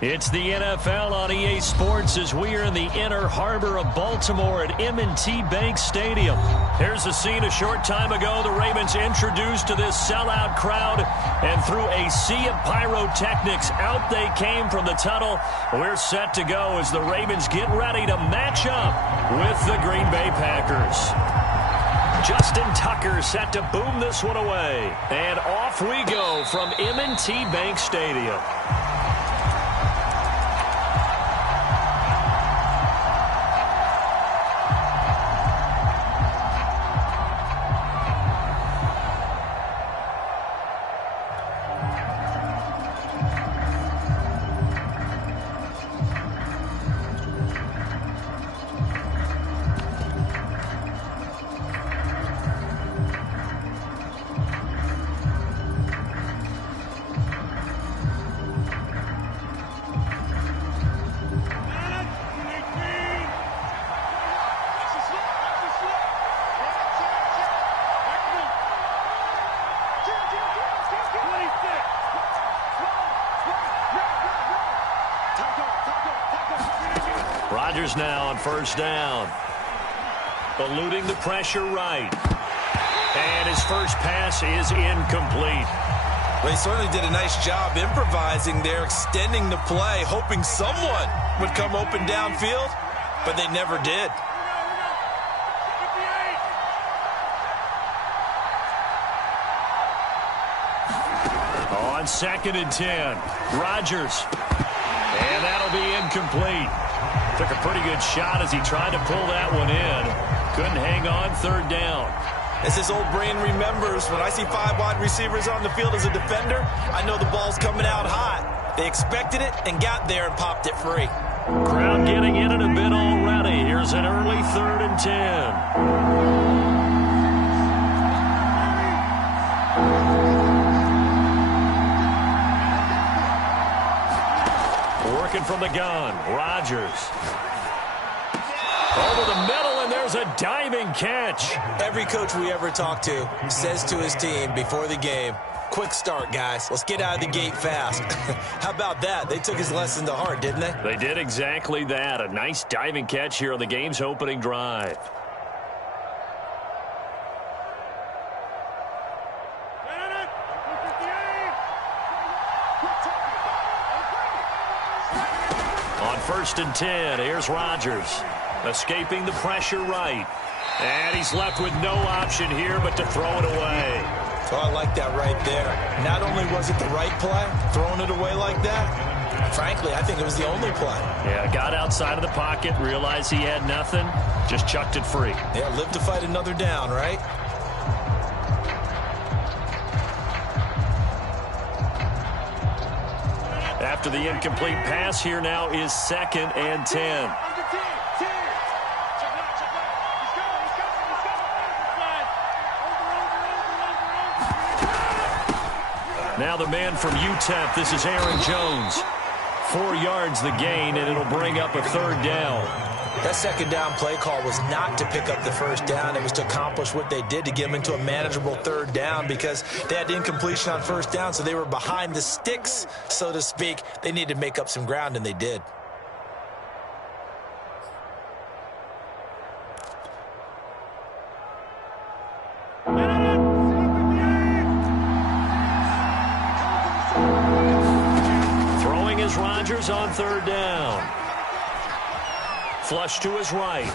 It's the NFL on EA Sports as we are in the inner harbor of Baltimore at M&T Bank Stadium. Here's a scene a short time ago. The Ravens introduced to this sellout crowd, and through a sea of pyrotechnics, out they came from the tunnel. We're set to go as the Ravens get ready to match up with the Green Bay Packers. Justin Tucker set to boom this one away. And off we go from M&T Bank Stadium. Rodgers now on first down. Eluding the pressure right. And his first pass is incomplete. Well, he certainly did a nice job improvising there, extending the play, hoping someone would come open downfield, but they never did. On 2nd and 10, Rodgers. And that'll be incomplete. Took a pretty good shot as he tried to pull that one in. Couldn't hang on 3rd down. As his old brain remembers, when I see 5 wide receivers on the field as a defender, I know the ball's coming out hot. They expected it and got there and popped it free. Crowd getting in it a bit already. Here's an early 3rd and 10. Working from the gun, Rodgers. Over the middle, and there's a diving catch. Every coach we ever talk to says to his team before the game, quick start, guys. Let's get out of the gate fast. How about that? They took his lesson to heart, didn't they? They did exactly that. A nice diving catch here on the game's opening drive. On 1st and 10, here's Rodgers. Escaping the pressure right. And he's left with no option here but to throw it away. Oh, I like that right there. Not only was it the right play, throwing it away like that, frankly, I think it was the only play. Yeah, got outside of the pocket, realized he had nothing, just chucked it free. Yeah, live to fight another down, right? After the incomplete pass, here now is 2nd and 10. Now the man from UTEP, this is Aaron Jones. 4 yards the gain, and it'll bring up a 3rd down. That 2nd down play call was not to pick up the 1st down. It was to accomplish what they did to get them into a manageable 3rd down because they had incompletion on 1st down, so they were behind the sticks, so to speak. They needed to make up some ground, and they did. Throwing is Rodgers on 3rd down. Flush to his right.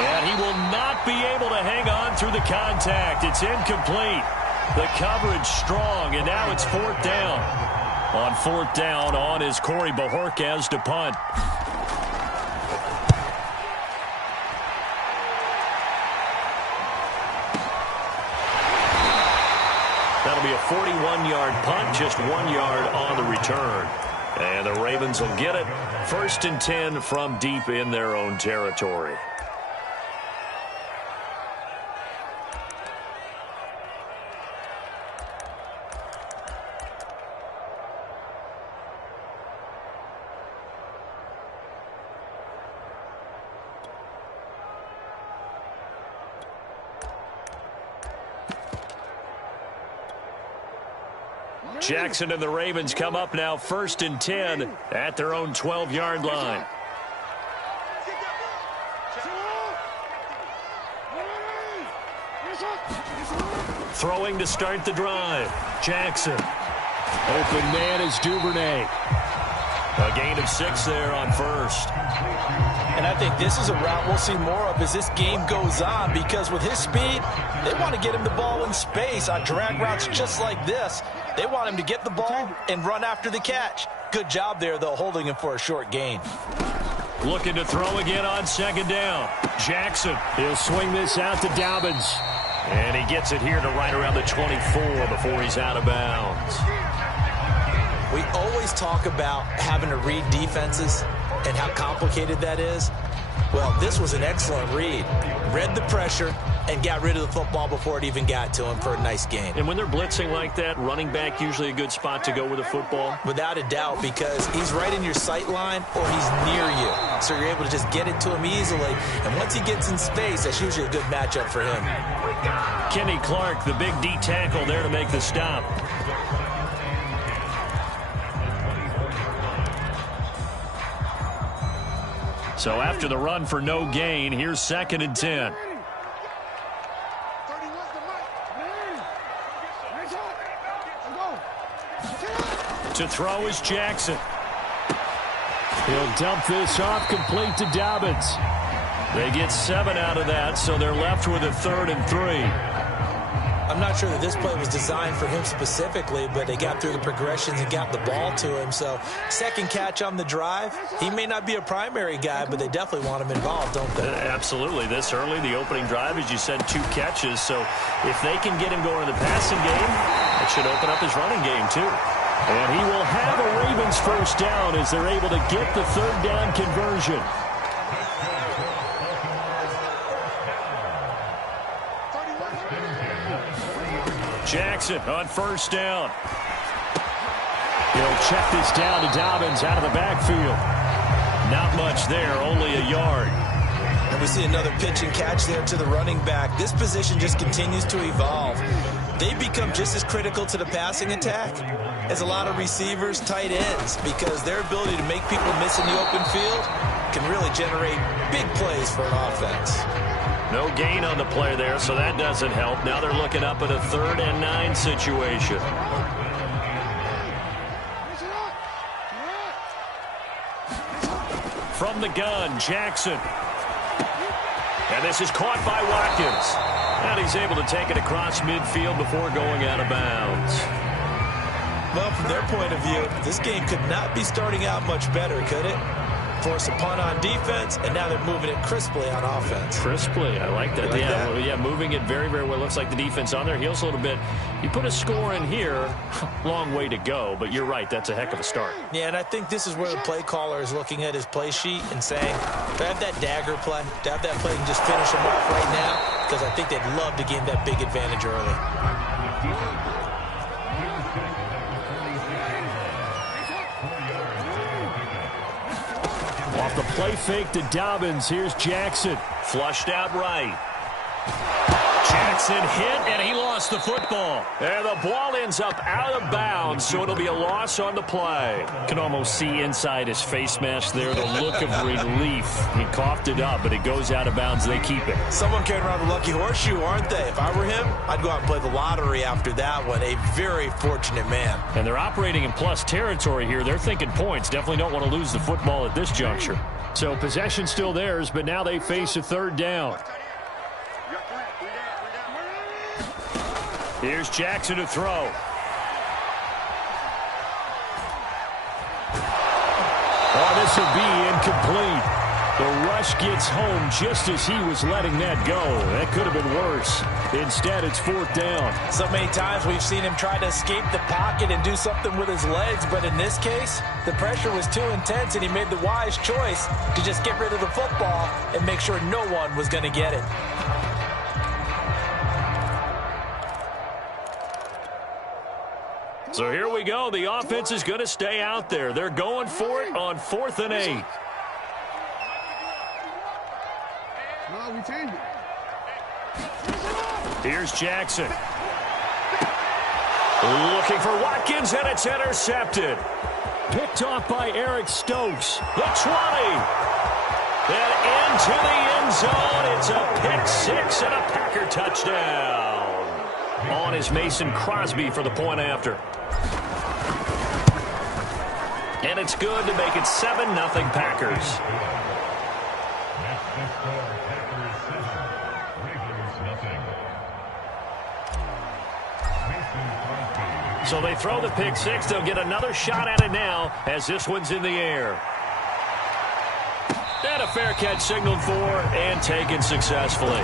And he will not be able to hang on through the contact. It's incomplete. The coverage strong, and now it's 4th down. On 4th down, on is Corey Bojorquez to punt. That'll be a 41-yard punt, just 1 yard on the return. And the Ravens will get it. 1st and 10 from deep in their own territory. Jackson and the Ravens come up now 1st and 10 at their own 12-yard line. Throwing to start the drive. Jackson. Open man is Duvernay. A gain of 6 there on 1st. And I think this is a route we'll see more of as this game goes on, because with his speed, they want to get him the ball in space on drag routes just like this. They want him to get the ball and run after the catch. Good job there, though, holding him for a short gain. Looking to throw again on 2nd down. Jackson. He'll swing this out to Dobbins. And he gets it here to right around the 24 before he's out of bounds. We always talk about having to read defenses and how complicated that is. Well, this was an excellent read. Read the pressure and got rid of the football before it even got to him for a nice gain. And when they're blitzing like that, running back usually a good spot to go with the football? Without a doubt, because he's right in your sight line or he's near you. So you're able to just get it to him easily. And once he gets in space, that's usually a good matchup for him. Kenny Clark, the big D tackle there to make the stop. So after the run for no gain, here's 2nd and 10. To throw is Jackson. He'll dump this off, complete to Dobbins. They get 7 out of that, so they're left with a 3rd and 3. I'm not sure that this play was designed for him specifically, but they got through the progressions and got the ball to him. So 2nd catch on the drive. He may not be a primary guy, but they definitely want him involved, don't they? Absolutely. This early, the opening drive, as you said, 2 catches. So if they can get him going in the passing game, it should open up his running game too. And he will have a Ravens 1st down as they're able to get the 3rd down conversion. Jackson on 1st down. He'll check this down to Dobbins out of the backfield. Not much there, only a yard. And we see another pitch and catch there to the running back. This position just continues to evolve. They become just as critical to the passing attack as a lot of receivers, tight ends, because their ability to make people miss in the open field can really generate big plays for an offense. No gain on the play there, so that doesn't help. Now they're looking up at a 3rd and 9 situation. From the gun, Jackson. And this is caught by Watkins. And he's able to take it across midfield before going out of bounds. Well, from their point of view, this game could not be starting out much better, could it? Force a punt on defense, and now they're moving it crisply on offense. Crisply, I like that. Yeah, moving it very, very well. Looks like the defense on their heels a little bit. You put a score in here, long way to go, but you're right, that's a heck of a start. Yeah, and I think this is where the play caller is looking at his play sheet and saying, to have that dagger play, to have that play and just finish them off right now, because I think they'd love to gain that big advantage early. Off the play fake to Dobbins. Here's Jackson. Flushed out right. Jackson hit, and he lost the football. And the ball ends up out of bounds, so it'll be a loss on the play. Can almost see inside his face mask there the look of relief. He coughed it up, but it goes out of bounds. They keep it. Someone carrying around a lucky horseshoe, aren't they? If I were him, I'd go out and play the lottery after that one. A very fortunate man. And they're operating in plus territory here. They're thinking points. Definitely don't want to lose the football at this juncture. So possession still theirs, but now they face a 3rd down. Here's Jackson to throw. Oh, this will be incomplete. The rush gets home just as he was letting that go. That could have been worse. Instead, it's 4th down. So many times we've seen him try to escape the pocket and do something with his legs, but in this case, the pressure was too intense, and he made the wise choice to just get rid of the football and make sure no one was going to get it. So here we go. The offense is going to stay out there. They're going for it on 4th and 8. No, we changed it. Here's Jackson. Looking for Watkins, and it's intercepted. Picked off by Eric Stokes. The 20. And into the end zone. It's a pick-6 and a Packer touchdown. On is Mason Crosby for the point after. And it's good to make it 7-0 Packers. So they throw the pick-6. They'll get another shot at it now as this one's in the air. And a fair catch signaled for and taken successfully.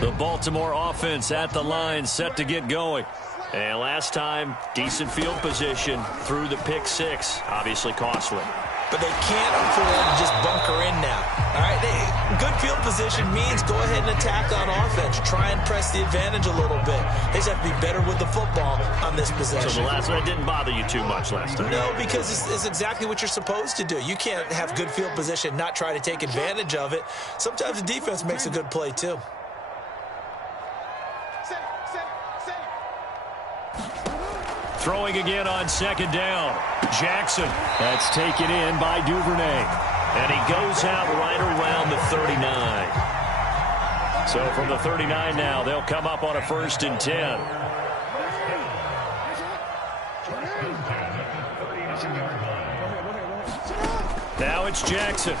The Baltimore offense at the line, set to get going. And last time, decent field position through the pick-6. Obviously costly. But they can't afford to just bunker in now. All right, good field position means go ahead and attack on offense. Try and press the advantage a little bit. They just have to be better with the football on this possession. So the last one didn't bother you too much last time? No, because it's exactly what you're supposed to do. You can't have good field position, not try to take advantage of it. Sometimes the defense makes a good play, too. Throwing again on second down. Jackson. That's taken in by Duvernay. And he goes out right around the 39. So from the 39 now, they'll come up on a 1st and 10. Now it's Jackson.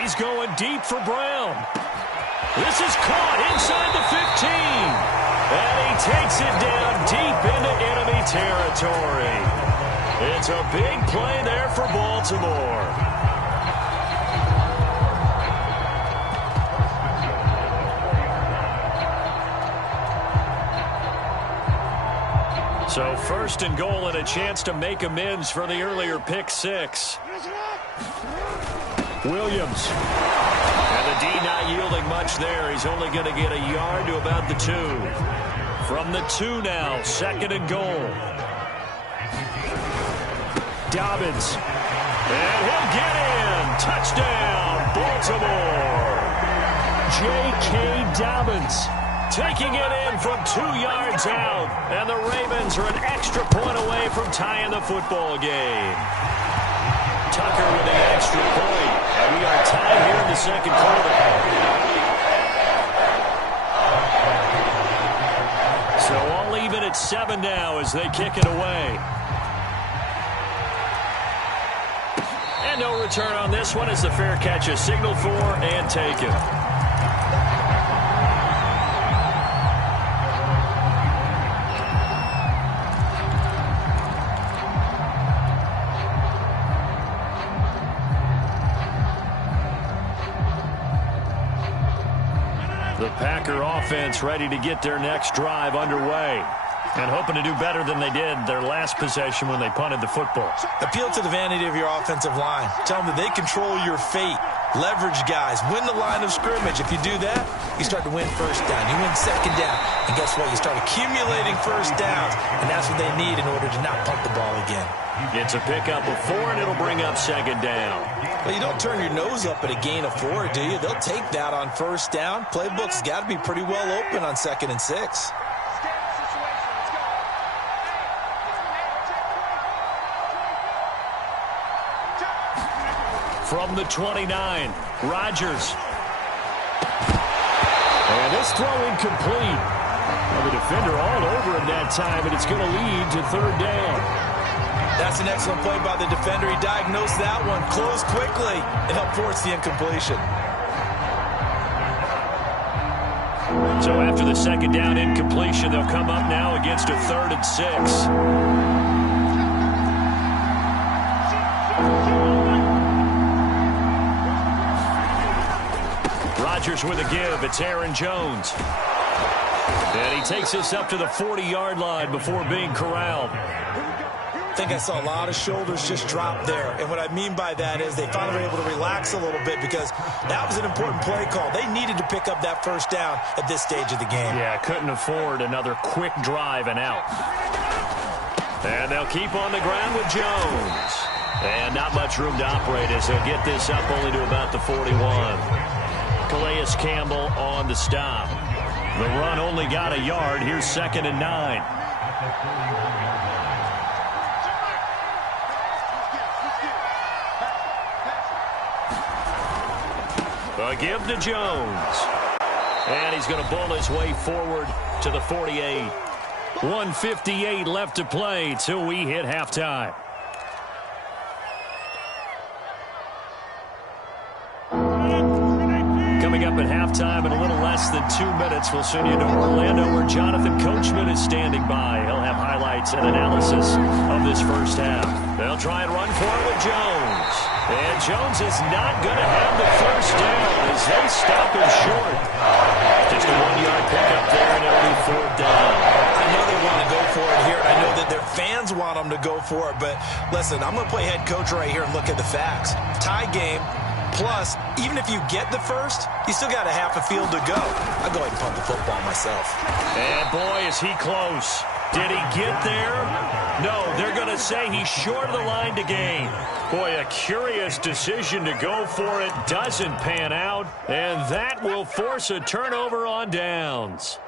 He's going deep for Brown. This is caught inside the 15. And he takes it down deep into enemy territory. It's a big play there for Baltimore. So 1st and goal and a chance to make amends for the earlier pick-6. Williams. And the D not yielding much there. He's only going to get a yard to about the 2. From the 2 now, 2nd and goal. Dobbins. And he'll get in. Touchdown, Baltimore. J.K. Dobbins taking it in from 2 yards out. And the Ravens are an extra point away from tying the football game. Tucker with an extra point. And we are tied here in the 2nd quarter. So all even at 7 now as they kick it away. And no return on this one as the fair catch is signaled for and taken. The Packer offense ready to get their next drive underway and hoping to do better than they did their last possession when they punted the football. Appeal to the vanity of your offensive line. Tell them that they control your fate. Leverage guys. Win the line of scrimmage. If you do that, you start to win 1st down. You win 2nd down. And guess what? You start accumulating 1st downs. And that's what they need in order to not punt the ball again. It's a pickup of 4, and it'll bring up 2nd down. Well, you don't turn your nose up at a gain of 4, do you? They'll take that on 1st down. Playbook's got to be pretty well open on 2nd and 6. From the 29, Rodgers. And this throw incomplete. Well, the defender all over him that time, and it's going to lead to 3rd down. That's an excellent play by the defender. He diagnosed that one, closed quickly, and helped force the incompletion. So after the 2nd down incompletion, they'll come up now against a 3rd and 6. Rodgers with a give. It's Aaron Jones. And he takes us up to the 40-yard line before being corralled. think I saw a lot of shoulders just drop there. And what I mean by that is they finally were able to relax a little bit because that was an important play call. They needed to pick up that first down at this stage of the game. Yeah, couldn't afford another quick drive and out. And they'll keep on the ground with Jones. And not much room to operate as he'll get this up only to about the 41. Calais Campbell on the stop. The run only got a yard. Here's 2nd and 9. A give to Jones. And he's going to bull his way forward to the 48. 1:58 left to play till we hit halftime. Coming up at halftime in a little less than 2 minutes, we'll send you to Orlando where Jonathan Coachman is standing by. He'll have highlights and analysis of this first half. They'll try and run for it with Jones. And Jones is not going to have the first down as they stop him short. Just a 1-yard pickup there, and it'll be 4th down. I know they want to go for it here. I know that their fans want them to go for it. But, listen, I'm going to play head coach right here and look at the facts. Tie game. Plus, even if you get the first, you still got a half a field to go. I'll go ahead and pump the football myself. And, boy, is he close. Did he get there? No, they're going to say he's short of the line to gain. Boy, a curious decision to go for it. Doesn't pan out, and that will force a turnover on downs.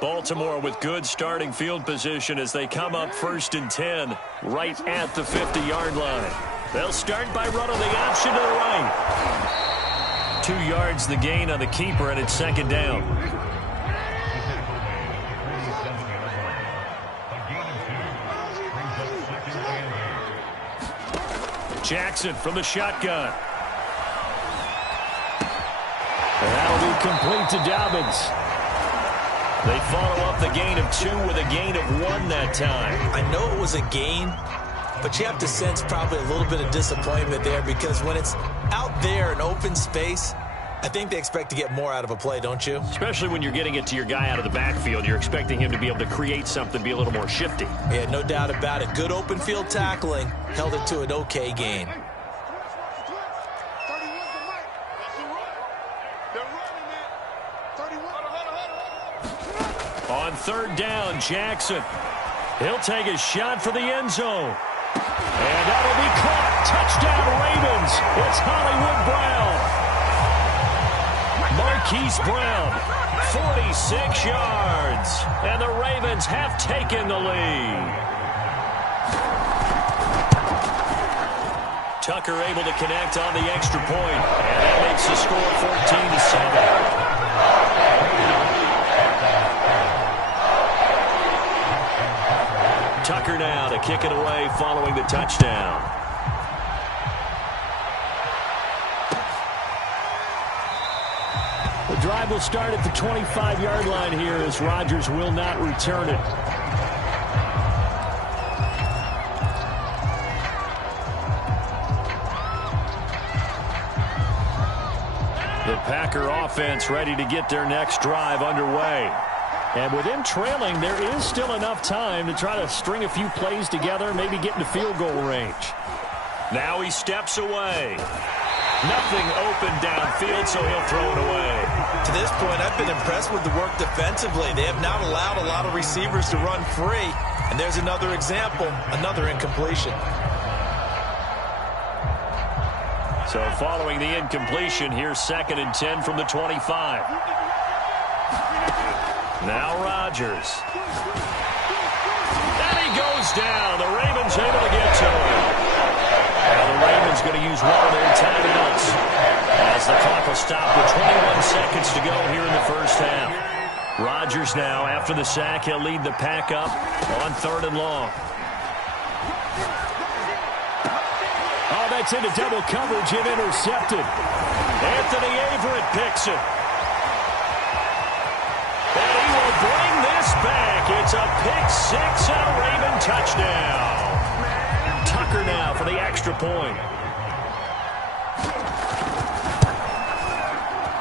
Baltimore with good starting field position as they come up 1st and 10 right at the 50-yard line. They'll start by running the option to the right. 2 yards the gain on the keeper, and it's 2nd down. Jackson from the shotgun. And that'll be complete to Dobbins. They follow up the gain of 2 with a gain of 1 that time. I know it was a gain, but you have to sense probably a little bit of disappointment there because when it's out there in open space, I think they expect to get more out of a play, don't you? Especially when you're getting it to your guy out of the backfield. You're expecting him to be able to create something, be a little more shifty. Yeah, no doubt about it. Good open field tackling. Held it to an okay gain. On 3rd down, Jackson. He'll take a shot for the end zone. And that'll be caught. Touchdown, Ravens. It's Hollywood Brown. Marquise Brown, 46 yards. And the Ravens have taken the lead. Tucker able to connect on the extra point. And that makes the score 14-7. Tucker now to kick it away following the touchdown. The drive will start at the 25-yard line here as Rodgers will not return it. The Packer offense ready to get their next drive underway. And with him trailing, there is still enough time to try to string a few plays together, maybe get into field goal range. Now he steps away. Nothing open downfield, so he'll throw it away. To this point, I've been impressed with the work defensively. They have not allowed a lot of receivers to run free. And there's another example, another incompletion. So following the incompletion, here's 2nd and 10 from the 25. Now Rodgers. And he goes down. The Ravens able to get to him. And the Ravens going to use one of their timeouts as the clock will stop with 21 seconds to go here in the first half. Rodgers now, after the sack, he'll lead the pack up on 3rd and long. Oh, that's into double coverage and intercepted. Anthony Averett picks it. And he will bring this back. It's a pick-6 and a Raven touchdown. Tucker now for the extra point.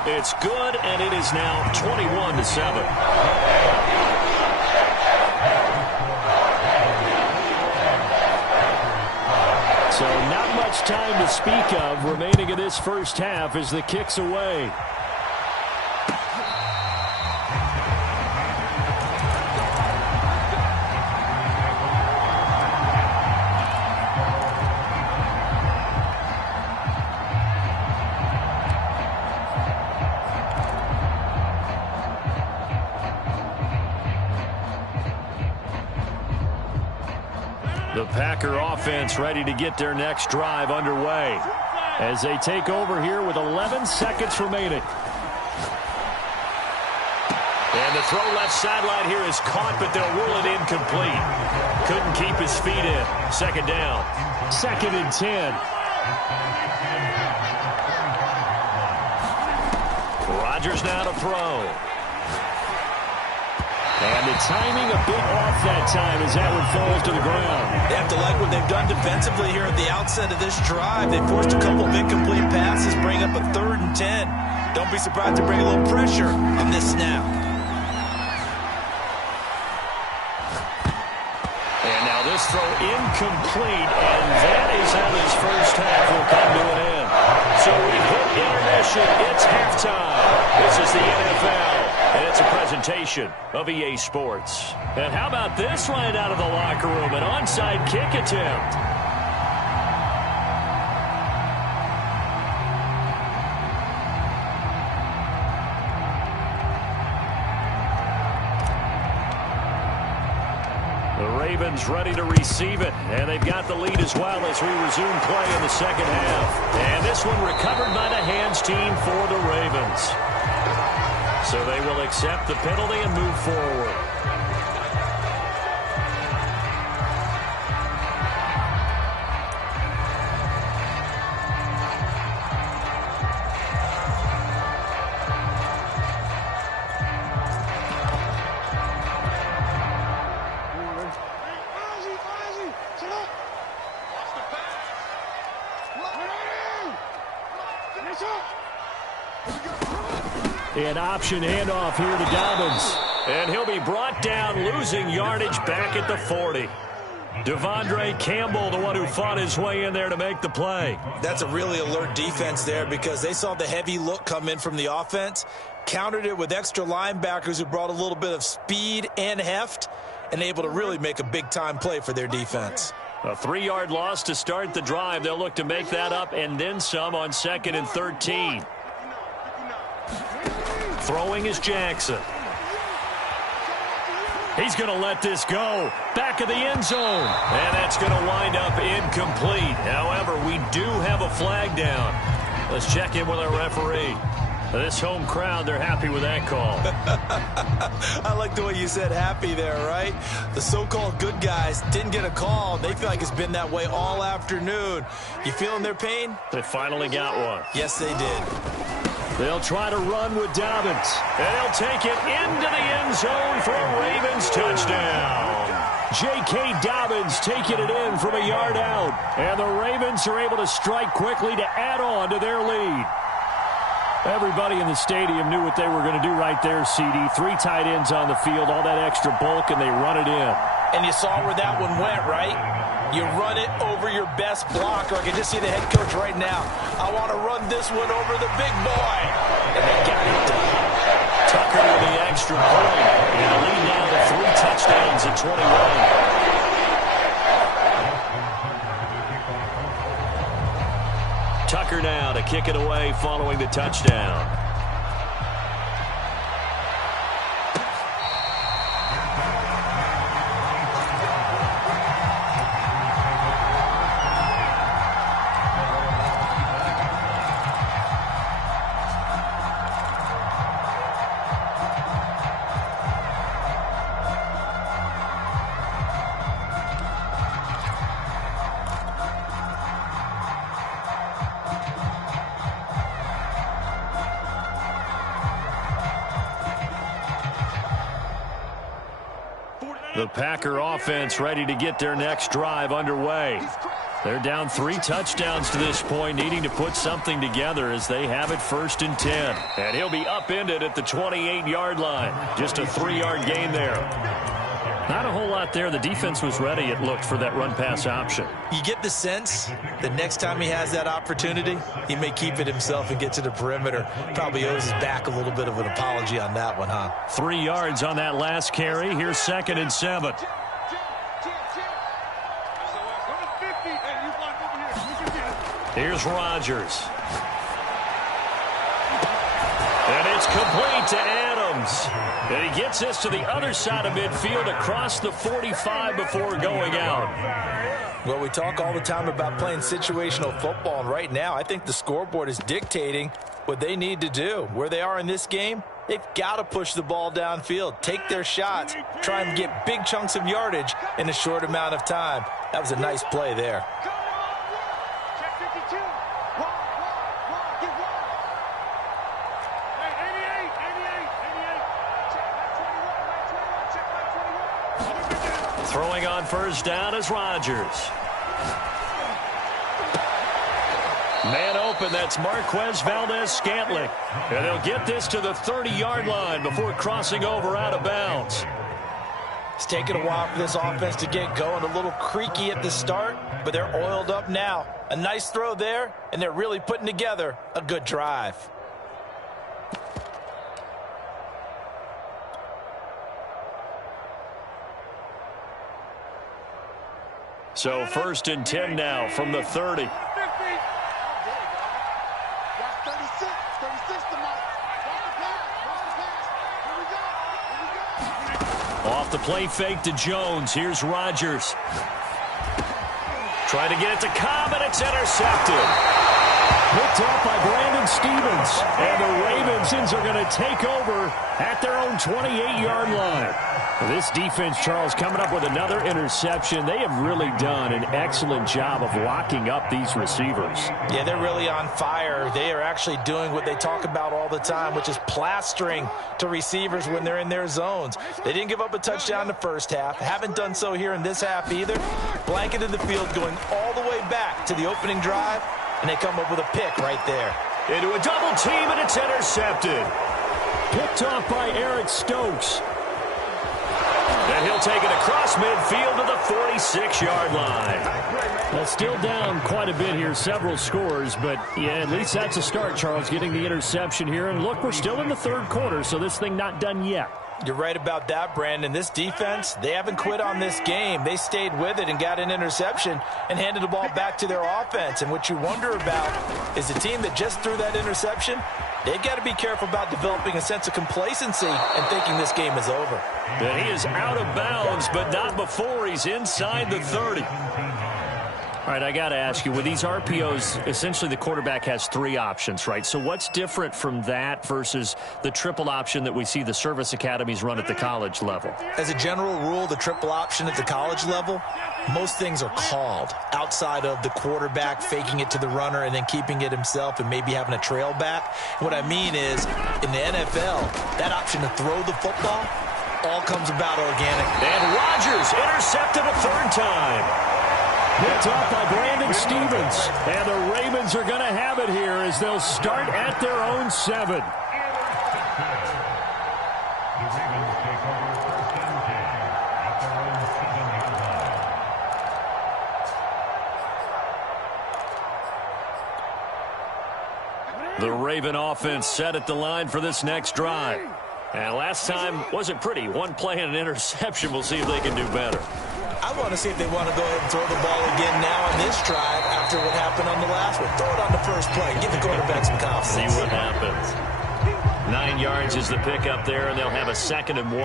It's good, and it is now 21-7. much time to speak of remaining in this first half as the kick's away. The Packer offense ready to get their next drive underway as they take over here with 11 seconds remaining. And the throw left sideline here is caught, but they'll rule it incomplete. Couldn't keep his feet in. Second down. 2nd and 10. Rodgers now to throw. And the timing a bit off that time as that one falls to the ground. They have to like what they've done defensively here at the outset of this drive. They forced a couple of incomplete passes, bring up a 3rd and 10. Don't be surprised to bring a little pressure on this snap. And now this throw incomplete, and that is how this first half will come to an end. So we hit intermission. It's halftime. This is the NFL. And it's a presentation of EA Sports. And how about this right out of the locker room? An onside kick attempt. The Ravens ready to receive it. And they've got the lead as well as we resume play in the second half. And this one recovered by the hands team for the Ravens. So they will accept the penalty and move forward. An option handoff here to Dobbins. And he'll be brought down, losing yardage back at the 40. Devondre Campbell, the one who fought his way in there to make the play. That's a really alert defense there because they saw the heavy look come in from the offense, countered it with extra linebackers who brought a little bit of speed and heft, and able to really make a big-time play for their defense. A 3-yard loss to start the drive. They'll look to make that up and then some on 2nd and 13. Throwing is Jackson. He's going to let this go. Back of the end zone. And that's going to wind up incomplete. However, we do have a flag down. Let's check in with our referee. This home crowd, they're happy with that call. I like the way you said happy there, right? The so-called good guys didn't get a call. They feel like it's been that way all afternoon. You feeling their pain? They finally got one. Yes, they did. They'll try to run with Dobbins. And he'll take it into the end zone for a Ravens touchdown. J.K. Dobbins taking it in from a yard out. And the Ravens are able to strike quickly to add on to their lead. Everybody in the stadium knew what they were going to do right there, CD. 3 tight ends on the field, all that extra bulk, and they run it in. And you saw where that one went, right? You run it over your best blocker. I can just see the head coach right now. I want to run this one over the big boy. And they got it done. Tucker with the extra point. And a lead now to 3 touchdowns at 21. Tucker now to kick it away following the touchdown. The Packer offense ready to get their next drive underway. They're down 3 touchdowns to this point, needing to put something together as they have it 1st and 10. And he'll be upended at the 28-yard line. Just a 3-yard gain there. Not a whole lot there. The defense was ready, it looked, for that run-pass option. You get the sense that next time he has that opportunity, he may keep it himself and get to the perimeter. Probably owes his back a little bit of an apology on that one, huh? 3 yards on that last carry. Here's 2nd and 7. Here's Rodgers. And it's complete to Adams. And he gets this to the other side of midfield across the 45 before going out. Well, we talk all the time about playing situational football, and right now I think the scoreboard is dictating what they need to do. Where they are in this game, they've got to push the ball downfield, take their shots, try and get big chunks of yardage in a short amount of time. That was a nice play there. Throwing on first down is Rodgers. Man open, that's Marquez Valdez-Scantling. And they'll get this to the 30-yard line before crossing over out of bounds. It's taken a while for this offense to get going. A little creaky at the start, but they're oiled up now. A nice throw there, and they're really putting together a good drive. So 1st and 10 now from the 30. Off the play fake to Jones. Here's Rodgers. Trying to get it to Cobb, and it's intercepted. Picked off by Brandon Stevens. And the Ravens are going to take over at their own 28-yard line. This defense, Charles, coming up with another interception. They have really done an excellent job of locking up these receivers. Yeah, they're really on fire. They are actually doing what they talk about all the time, which is plastering to receivers when they're in their zones. They didn't give up a touchdown in the first half. Haven't done so here in this half either. Blanketed the field going all the way back to the opening drive, and they come up with a pick right there. Into a double team, and it's intercepted. Picked off by Eric Stokes. And he'll take it across midfield to the 46-yard line. Well, still down quite a bit here, several scores, but yeah, at least that's a start, Charles, getting the interception here. And look, we're still in the 3rd quarter, so this thing not done yet. You're right about that, Brandon. This defense, they haven't quit on this game. They stayed with it and got an interception and handed the ball back to their offense. And what you wonder about is the team that just threw that interception, they've got to be careful about developing a sense of complacency and thinking this game is over. And he is out of bounds, but not before he's inside the 30. All right, I got to ask you, with these RPOs, essentially the quarterback has 3 options, right? So what's different from that versus the triple option that we see the service academies run at the college level? As a general rule, the triple option at the college level, most things are called outside of the quarterback faking it to the runner and then keeping it himself and maybe having a trail back. What I mean is, in the NFL, that option to throw the football all comes about organically. And Rodgers intercepted a 3rd time. Picked off by Brandon Stevens. And the Ravens are going to have it here as they'll start at their own 7. The Raven offense set at the line for this next drive. And last time wasn't pretty. One play and an interception. We'll see if they can do better. I want to see if they want to go ahead and throw the ball again now on this drive after what happened on the last one. Throw it on the first play. Give the quarterback some confidence. See what happens. 9 yards is the pickup there, and they'll have a 2nd and 1.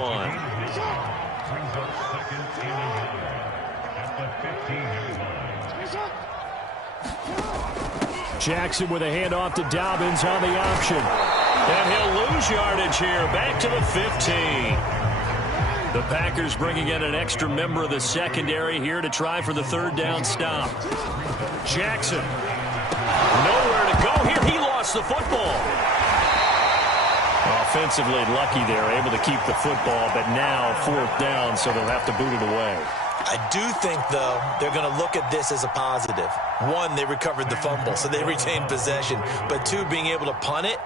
Jackson with a handoff to Dobbins on the option. And he'll lose yardage here. Back to the 15. The Packers bringing in an extra member of the secondary here to try for the 3rd down stop. Jackson. Nowhere to go here. He lost the football. Offensively lucky there, able to keep the football, but now 4th down, so they'll have to boot it away. I do think, though, they're going to look at this as a positive. 1, they recovered the fumble, so they retained possession. But 2, being able to punt it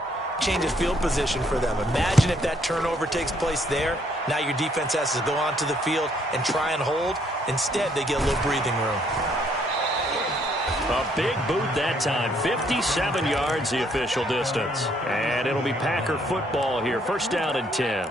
change of field position for them. Imagine if that turnover takes place there. Now your defense has to go onto the field and try and hold. Instead, they get a little breathing room. A big boot that time. 57 yards the official distance. And it'll be Packer football here. First down and 10.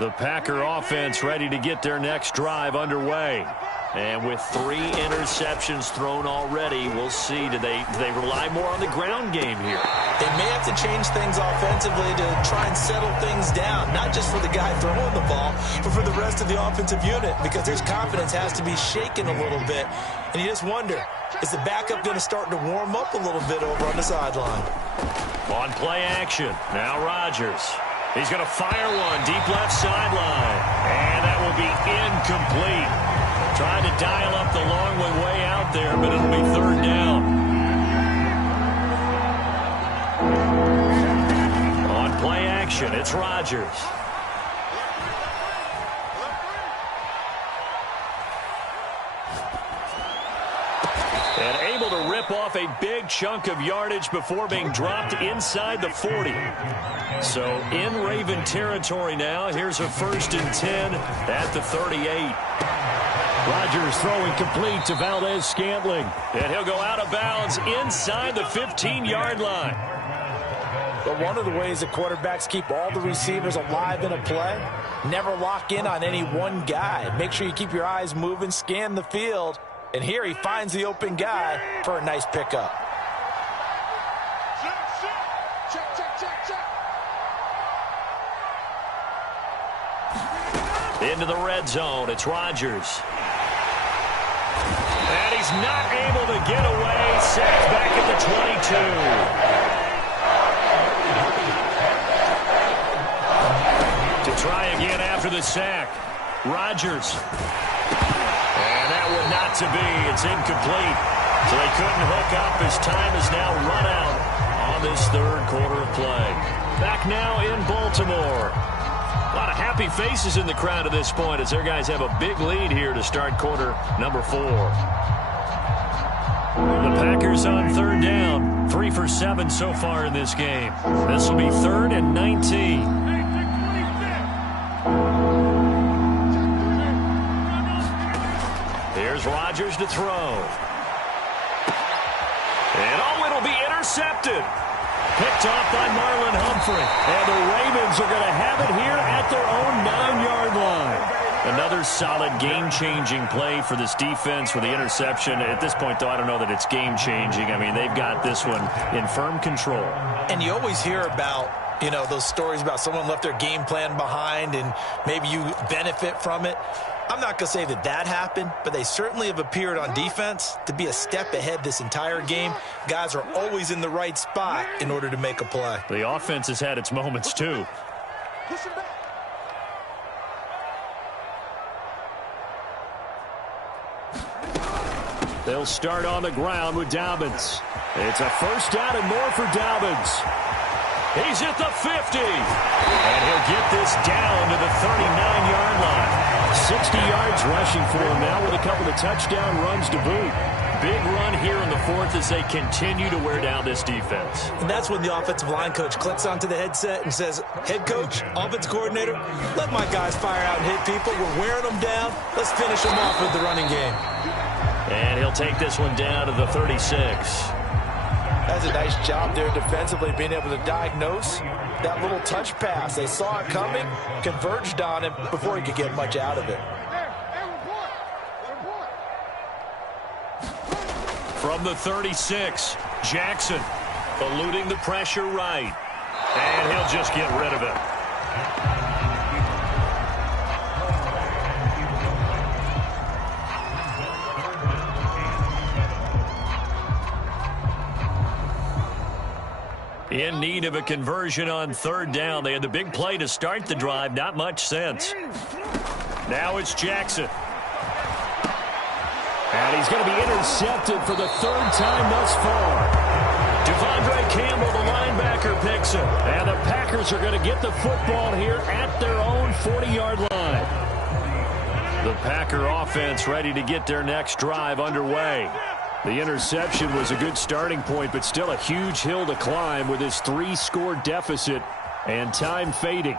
The Packer offense ready to get their next drive underway. And with 3 interceptions thrown already, we'll see. Do they rely more on the ground game here? They may have to change things offensively to try and settle things down, not just for the guy throwing the ball, but for the rest of the offensive unit, because his confidence has to be shaken a little bit. And you just wonder, is the backup going to start to warm up a little bit over on the sideline? On play action, now Rodgers. He's going to fire one deep left sideline, and that will be incomplete. Trying to dial up the long one way out there, but it'll be third down. On play action, it's Rodgers. And able to rip off a big chunk of yardage before being dropped inside the 40. So in Raven territory now. Here's a 1st and 10 at the 38. Rodgers throwing complete to Valdez-Scantling. And he'll go out of bounds inside the 15-yard line. But one of the ways that quarterbacks keep all the receivers alive in a play, never lock in on any one guy. Make sure you keep your eyes moving, scan the field. And here he finds the open guy for a nice pickup. Into the red zone, it's Rodgers. And he's not able to get away. Sacked back at the 22. To try again after the sack. Rodgers. And that one not to be. It's incomplete. So they couldn't hook up. His time is now run out on this third quarter of play. Back now in Baltimore. A lot of happy faces in the crowd at this point as their guys have a big lead here to start quarter number 4. The Packers on third down. 3 for 7 so far in this game. This will be 3rd and 19. Here's Rodgers to throw. And it'll be intercepted. Picked off by Marlon Humphrey. And the Ravens are going to have it here at their own 9-yard line. Another solid game-changing play for this defense with the interception. At this point, though, I don't know that it's game-changing. I mean, they've got this one in firm control. And you always hear about, those stories about someone left their game plan behind and maybe you benefit from it. I'm not going to say that happened, but they certainly have appeared on defense to be a step ahead this entire game. Guys are always in the right spot in order to make a play. The offense has had its moments, too. They'll start on the ground with Dobbins. It's a first down and more for Dobbins. He's at the 50. And he'll get this down to the 39-yard line. 60 yards rushing for him now with a couple of touchdown runs to boot. Big run here in the 4th as they continue to wear down this defense. And that's when the offensive line coach clicks onto the headset and says, head coach, offense coordinator, let my guys fire out and hit people. We're wearing them down. Let's finish them off with the running game. And he'll take this one down to the 36. That's a nice job there defensively, being able to diagnose that little touch pass. They saw it coming, converged on him before he could get much out of it. From the 36, Jackson eluding the pressure right. And he'll just get rid of it. In need of a conversion on third down. They had the big play to start the drive. Not much sense. Now it's Jackson. And he's going to be intercepted for the 3rd time thus far. Devondre Campbell, the linebacker, picks him. And the Packers are going to get the football here at their own 40-yard line. The Packer offense ready to get their next drive underway. The interception was a good starting point, but still a huge hill to climb with his 3-score deficit and time fading.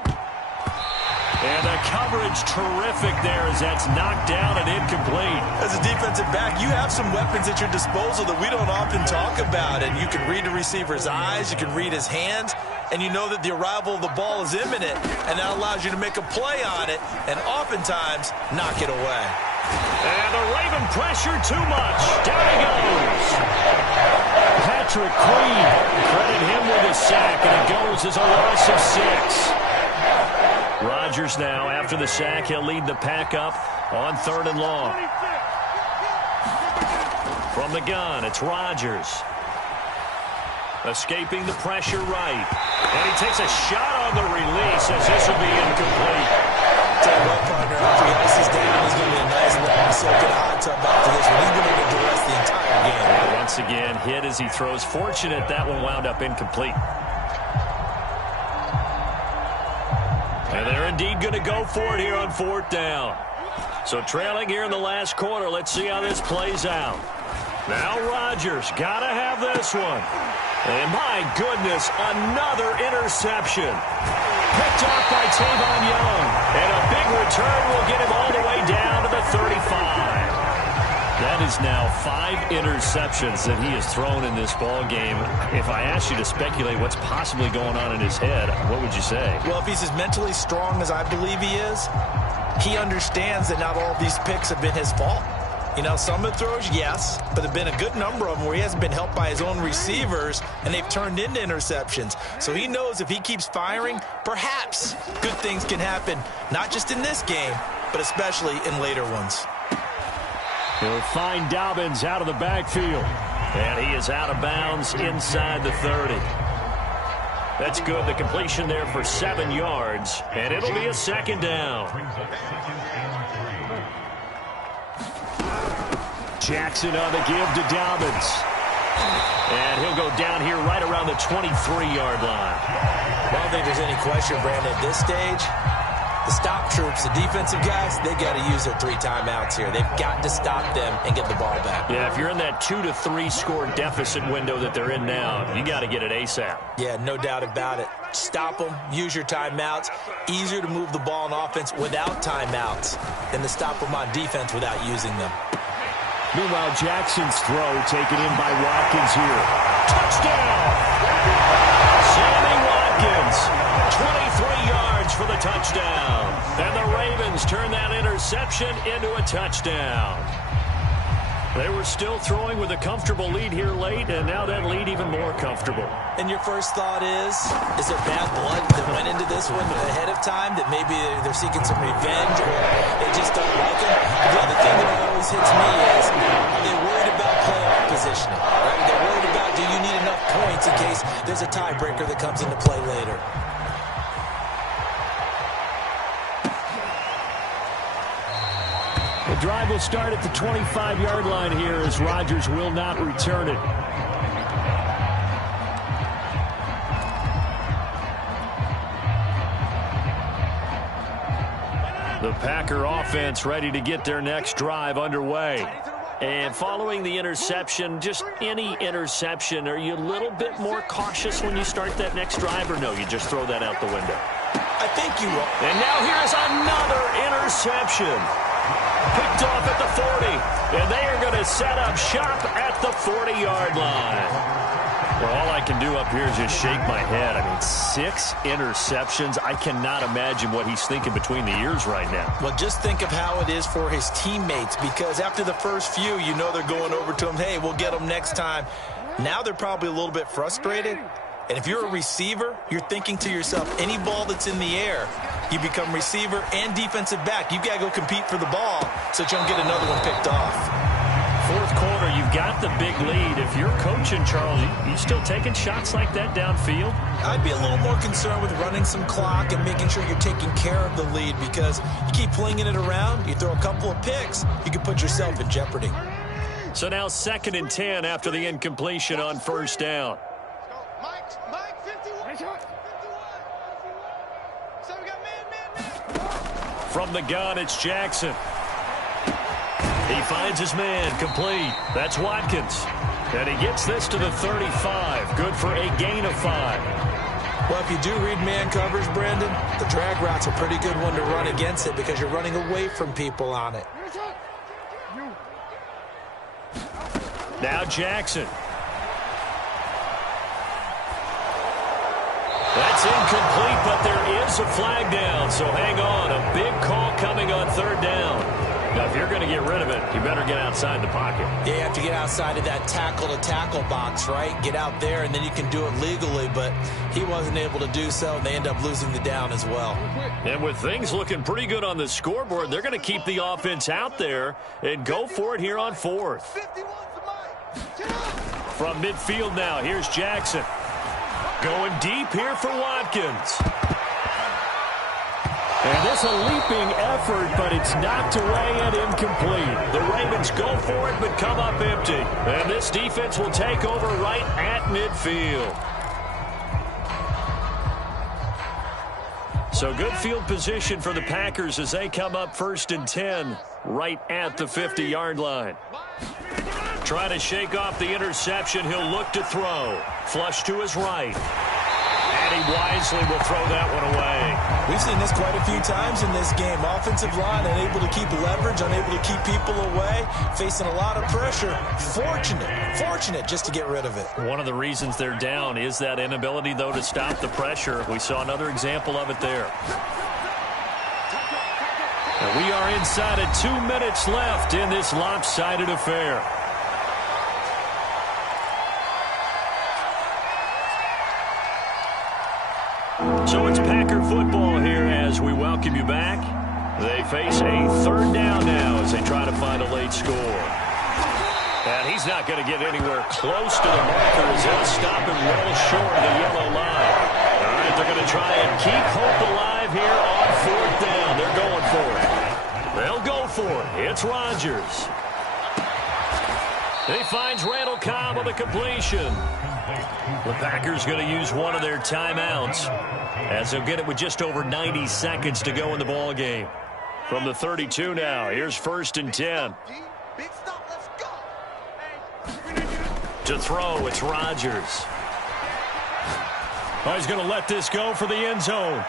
And the coverage terrific there as that's knocked down and incomplete. As a defensive back, you have some weapons at your disposal that we don't often talk about. And you can read the receiver's eyes, you can read his hands, and you know that the arrival of the ball is imminent, and that allows you to make a play on it and oftentimes knock it away. And the Raven pressure too much. Down he goes. Patrick Queen, credit him with a sack, and it goes as a loss of 6. Rodgers now, after the sack, he'll lead the pack up on 3rd and long. From the gun, it's Rodgers. Escaping the pressure right. And he takes a shot on the release as this will be incomplete. Tell you what, partner, after he ices down, he's going to be a nice long soak in a hot tub after this one. He's going to get the rest of the entire game. And once again, hit as he throws. Fortunate that one wound up incomplete. And they're indeed going to go for it here on 4th down. So trailing here in the last quarter. Let's see how this plays out. Now Rodgers, got to have this one. And my goodness, another interception. Picked off by Tavon Young. And a big return will get him all the way down to the 35. That is now 5 interceptions that he has thrown in this ball game. If I asked you to speculate what's possibly going on in his head, what would you say? Well, if he's as mentally strong as I believe he is, he understands that not all of these picks have been his fault. You know, some of the throws, yes, but there have been a good number of them where he hasn't been helped by his own receivers, and they've turned into interceptions. So he knows if he keeps firing, perhaps good things can happen, not just in this game, but especially in later ones. He'll find Dobbins out of the backfield. And he is out of bounds inside the 30. That's good. The completion there for 7 yards. And it'll be a 2nd down. Jackson on the give to Dobbins. And he'll go down here right around the 23-yard line. I don't think there's any question, Brandon, at this stage. The stop troops, the defensive guys, they got to use their 3 timeouts here. They've got to stop them and get the ball back. Yeah, if you're in that 2 to 3 score deficit window that they're in now, you got to get it ASAP. Yeah, no doubt about it. Stop them, use your timeouts. Easier to move the ball on offense without timeouts than to stop them on defense without using them. Meanwhile, Jackson's throw taken in by Watkins here. Touchdown! Sammy Watkins, 23 yards for the touchdown. And the Ravens turn that interception into a touchdown. They were still throwing with a comfortable lead here late, and now that lead even more comfortable. And your first thought is there bad blood that went into this one ahead of time, that maybe they're seeking some revenge or they just don't like him? The other thing that always hits me is, are they worried about playoff positioning? Right? Are they worried about, do you need enough points in case there's a tiebreaker that comes into play later? The drive will start at the 25-yard line here as Rodgers will not return it. The Packer offense ready to get their next drive underway. And following the interception, just any interception, are you a little bit more cautious when you start that next drive, or no, you just throw that out the window? I think you will. And now here's another interception. Picked off at the 40, and they are going to set up shop at the 40-yard line. Well, all I can do up here is just shake my head. I mean, 6 interceptions. I cannot imagine what he's thinking between the ears right now. Well, just think of how it is for his teammates, because after the first few, you know they're going over to him, hey, we'll get them next time. Now they're probably a little bit frustrated. And if you're a receiver, you're thinking to yourself, any ball that's in the air, you become receiver and defensive back. You've got to go compete for the ball so that you don't get another one picked off. 4th quarter, you've got the big lead. If you're coaching, Charles, you still taking shots like that downfield? I'd be a little more concerned with running some clock and making sure you're taking care of the lead, because you keep flinging it around, you throw a couple of picks, you can put yourself in jeopardy. So now 2nd and 10 after the incompletion on 1st down. Mike, 51. 51. So we got man. From the gun, it's Jackson. He finds his man, complete. That's Watkins. And he gets this to the 35. Good for a gain of 5. Well, if you do read man coverage, Brandon, the drag route's a pretty good one to run against it because you're running away from people on it. Now Jackson. That's incomplete, but there is a flag down, so hang on. A big call coming on 3rd down. Now, if you're going to get rid of it, you better get outside the pocket. Yeah, you have to get outside of that tackle-to-tackle box, right? Get out there, and then you can do it legally, but he wasn't able to do so, and they end up losing the down as well. And with things looking pretty good on the scoreboard, they're going to keep the offense out there and go for it here on 4th. From midfield now, here's Jackson. Going deep here for Watkins. And this a leaping effort, but it's knocked away and incomplete. The Ravens go for it, but come up empty. And this defense will take over right at midfield. So good field position for the Packers as they come up 1st and 10 right at the 50-yard line. Trying to shake off the interception. He'll look to throw. Flush to his right. And he wisely will throw that one away. We've seen this quite a few times in this game. Offensive line unable to keep leverage, unable to keep people away, facing a lot of pressure. Fortunate just to get rid of it. One of the reasons they're down is that inability, though, to stop the pressure. We saw another example of it there. And we are inside of 2 minutes left in this lopsided affair. So it's Packer football here as we welcome you back. They face a 3rd down now as they try to find a late score. And he's not going to get anywhere close to the marker as they'll stop him well short of the yellow line. All right, they're going to try and keep hope alive here on 4th down. They're going for it. They'll go for it. It's Rodgers. He finds Randall Cobb on the completion. The Packers going to use one of their timeouts as they'll get it with just over 90 seconds to go in the ball game. From the 32 now, here's 1st and 10. To throw, it's Rodgers. Oh, he's going to let this go for the end zone.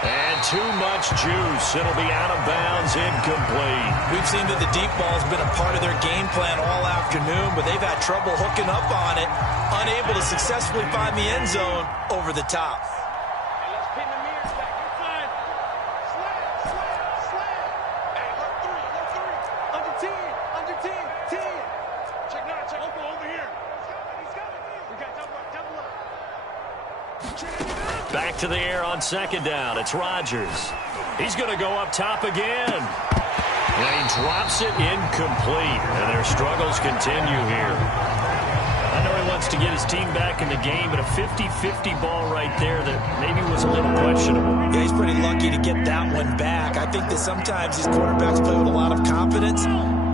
And too much juice. It'll be out of bounds, incomplete. We've seen that the deep ball's been a part of their game plan all afternoon, but they've had trouble hooking up on it, unable to successfully find the end zone over the top. Back to the air on 2nd down. It's Rodgers. He's going to go up top again. And he drops it incomplete. And their struggles continue here. I know he wants to get his team back in the game, but a 50-50 ball right there that maybe was a little questionable. Yeah, he's pretty lucky to get that one back. I think that sometimes these quarterbacks play with a lot of confidence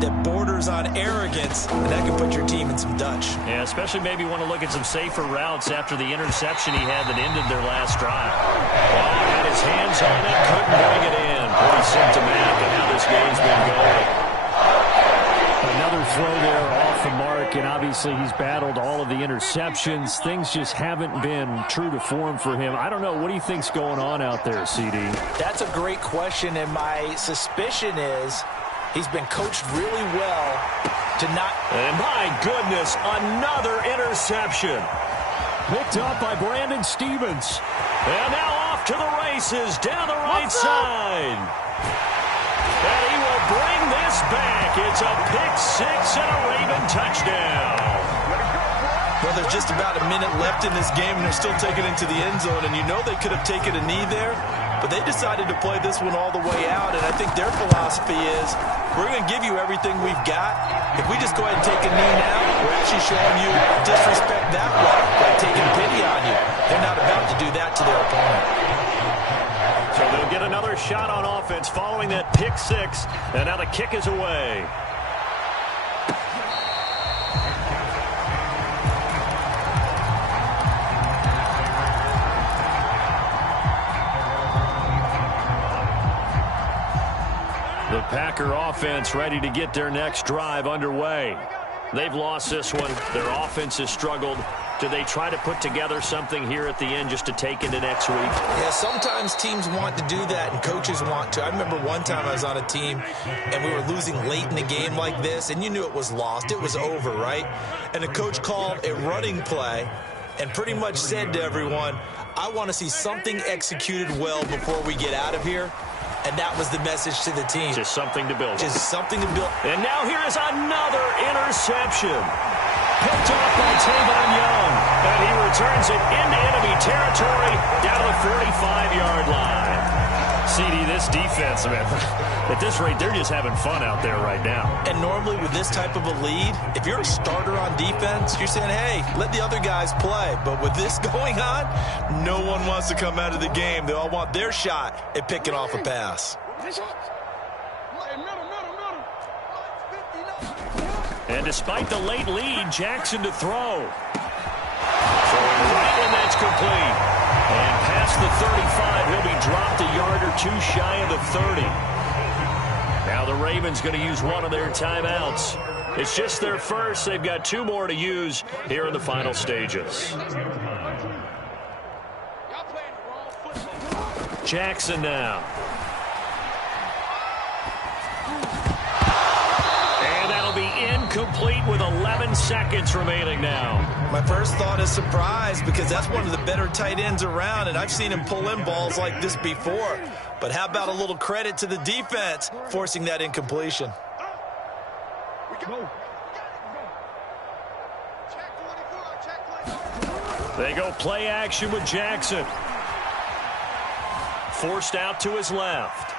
that borders on arrogance, and that can put your team in some Dutch. Yeah, especially maybe want to look at some safer routes after the interception he had that ended their last drive. Oh, had his hands on it, couldn't bring it in. Pretty symptomatic of how this game's been going. Another throw there off the mark, and obviously he's battled all of the interceptions. Things just haven't been true to form for him. I don't know. What do you think's going on out there, CD? That's a great question, and my suspicion is he's been coached really well to not... And my goodness, another interception. Picked up by Brandon Stevens. And now off to the races down the right side. And he will bring this back. It's a pick-6 and a Raven touchdown. Well, there's just about a minute left in this game, and they're still taking it to the end zone. And you know they could have taken a knee there, but they decided to play this one all the way out. And I think their philosophy is, we're going to give you everything we've got. If we just go ahead and take a knee now, we're actually showing you disrespect that way, like taking pity on you. They're not about to do that to their opponent. So they'll get another shot on offense following that pick-6, and now the kick is away. The Packer offense ready to get their next drive underway. They've lost this one. Their offense has struggled. Do they try to put together something here at the end just to take into next week? Yeah, sometimes teams want to do that and coaches want to. I remember one time I was on a team and we were losing late in the game like this, and you knew it was lost. It was over, right? And the coach called a running play and pretty much said to everyone, I want to see something executed well before we get out of here. And that was the message to the team. Just something to build. Just something to build. And now here is another interception. Picked off by Tavon Young. And he returns it into enemy territory down to the 45-yard line. CD, this defense, man, at this rate, they're just having fun out there right now. And normally with this type of a lead, if you're a starter on defense, you're saying, hey, let the other guys play. But with this going on, no one wants to come out of the game. They all want their shot at picking off a pass. And despite the late lead, Jackson to throw. Throwing right, and that's complete. And past the 35, he'll be dropped a yard or two shy of the 30. Now the Ravens going to use one of their timeouts. It's just their first. They've got two more to use here in the final stages. Jackson now. And that'll be incomplete with 11 seconds remaining now. My first thought is surprise, because that's one of the better tight ends around, and I've seen him pull in balls like this before. But how about a little credit to the defense forcing that incompletion? They go play action with Jackson. Forced out to his left.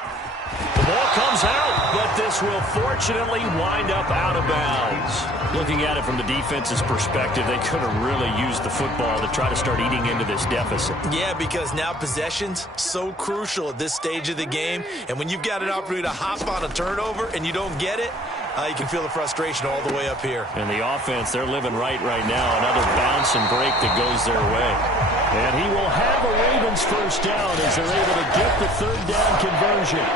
The ball comes out, but this will fortunately wind up out of bounds. Looking at it from the defense's perspective, they could have really used the football to try to start eating into this deficit. Yeah, because now possession's so crucial at this stage of the game. And when you've got an opportunity to hop on a turnover and you don't get it, you can feel the frustration all the way up here. And the offense, they're living right now. Another bounce and break that goes their way. And he will have a Ravens first down as they're able to get the third down conversion.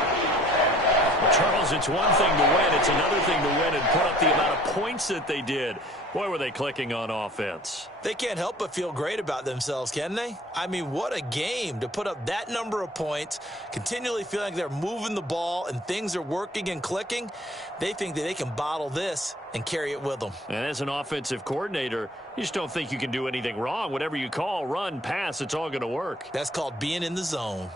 Well, Charles, it's one thing to win. It's another thing to win and put up the amount of points that they did. Boy, were they clicking on offense. They can't help but feel great about themselves, can they? I mean, what a game to put up that number of points, continually feeling like they're moving the ball and things are working and clicking. They think that they can bottle this and carry it with them. And as an offensive coordinator, you just don't think you can do anything wrong. Whatever you call, run, pass, it's all going to work. That's called being in the zone.